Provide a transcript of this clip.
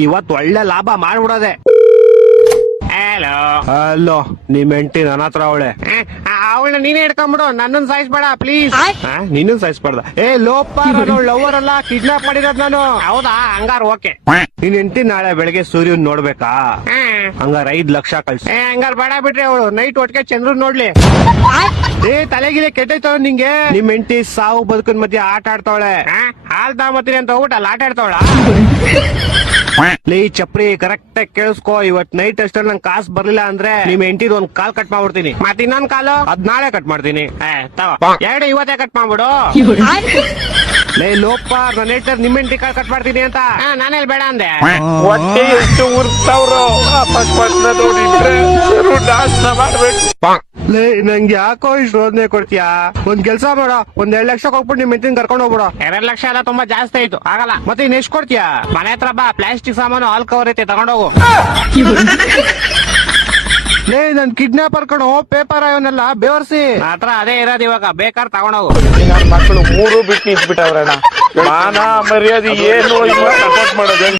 ಇವತ್ ಒಳ್ಳೆ ಲಾಭ ಮಾಡ್ಬಿಡೋದೆ. ಹಲೋ ಹಲೋ, ನಿಮ್ ಹೆಂಡತಿ ನನ್ನ ಹತ್ರ ಅವಳೆ. ಅವಳನ್ನ ನೀನೇ ಹಿಡ್ಕೊಂಡ್ಬಿಡು, ನನ್ನನ್ ಸಾಯಿಸ್ಬೇಡ ಪ್ಲೀಸ್. ನೀನು ಸಾಯಿಸ್ಬಾರ್ದ. ಲೋಪ, ನಾನು ಲವರ್ ಅಲ್ಲ, ಕಿಡ್ನಾಪ್ ಮಾಡಿರೋದ್ ನಾನು. ಹೌದಾ, ಹಂಗಾರ ಓಕೆ. ನಿನ್ ಹೆಂಡತಿ ನಾಳೆ ಬೆಳಗ್ಗೆ ಸೂರ್ಯನ್ ನೋಡ್ಬೇಕಾ? ಹಂಗಾರ 5 ಲಕ್ಷ ಕಳ್ಸಿ. ಹಂಗಾರ ಬೇಡ ಬಿಟ್ರಿ, ಅವಳು ನೈಟ್ ಒಟ್ಟಿಗೆ ಚಂದ್ರನ್ ನೋಡ್ಲಿ. ತಲೆಗಿಲೆ ಕೆಟ್ಟೈತವ ನಿಂಗೆ. ನಿಮ್ ಹೆಂಡತಿ ಸಾವು ಬದುಕಿನ ಮಧ್ಯೆ ಆಟ ಆಡ್ತಾವಳೆ. ಹಾಲ್ ತಗೊಂಬತ್ತೀನಿ ಅಂತ ಹೋಗ್ಬಿಟ್ಟು ಅಲ್ಲಿ ಆಟ ಆಡ್ತಾವಳ. ಲೇ ಚಪ್ರಿ, ಕರೆಕ್ಟ್ ಆಗಿ ಕೇಳಿಸ್ಕೋ. ಇವತ್ ನೈಟ್ ಅಷ್ಟಲ್ಲಿ ನಂಗೆ ಕಾಸು ಬರ್ಲಿಲ್ಲ ಅಂದ್ರೆ ನಿಮ್ ಹೆಂಡತಿದ್ ಒಂದ್ ಕಾಲ್ ಕಟ್ ಮಾಡ್ಬಿಡ್ತೀನಿ. ಮತ್ ಇನ್ನೊಂದ್ ಕಾಲು ಅದ್ ನಾಳೆ ಕಟ್ ಮಾಡ್ತೀನಿ. ಎರಡು ಇವತ್ತೇ ಕಟ್ ಮಾಡ್ಬಿಡು. ಲೇ ಲೋಪ, ನನ್ನ ಹೆಂಡತಿ ನಿಮ್ ಹೆಂಡತಿ ಕಾಲ್ ಕಟ್ ಮಾಡ್ತೀನಿ ಅಂತ. ನಾನೆಲ್ ಬೇಡ ಅಂದೆ. ಹೊಟ್ಟೆ ಎಷ್ಟು ಉರ್ತಾವ್ರು ನೋಡಿದ್ರೆ ನಾಶ ಮಾಡ್ಬೇಕು. ಲೇ ನಂಗೆ ಯಾಕೋ ಇಷ್ಟು ರೋದನೆ ಕೊಡ್ತೀಯಾ? ಒಂದ್ ಕೆಲ್ಸ ಮಾಡೋ, ಒಂದ್ 2 ಲಕ್ಷ ಕೊಟ್ಬಿಟ್ಟು ನಿಮ್ ಹೆಂಡತಿನ ಕರ್ಕೊಂಡು ಹೋಗ್ಬಿಡು. 2 ಲಕ್ಷ ಎಲ್ಲ ತುಂಬಾ ಜಾಸ್ತಿ ಆಯ್ತು, ಆಗಲ್ಲ. ಮತ್ತೆ ಇನ್ ಎಷ್ಟ್ ಕೊಡ್ತೀಯಾ? ಮನೆ ಹತ್ರ ಬಾ, ಪ್ಲಾಸ್ಟಿಕ್ ಸಾಮಾನು ಹಾಲ್ ಕವರ್ ಐತೆ, ತಗೊಂಡೋಗು. ಲೇ ನನ್ ಕಿಡ್ನಾಪರ್ ಕಣೋ, ಪೇಪರ್ ಅವನ್ನೆಲ್ಲ ಬೇವರ್ಸಿ. ಹತ್ರ ಅದೇ ಇರೋದು, ಇವಾಗ ಬೇಕಾದ್ರೆ ತಗೊಂಡೋಗು. ನನ್ನ ಮಕ್ಕಳು 3 ಬಿಟ್ಟು ನಿಂತ್ಬಿಟ್ಟವ್ರಣ್ಣ. ಮಾನ ಮರ್ಯಾದೆ ಏನು ಸಪೋರ್ಟ್ ಮಾಡೋದು.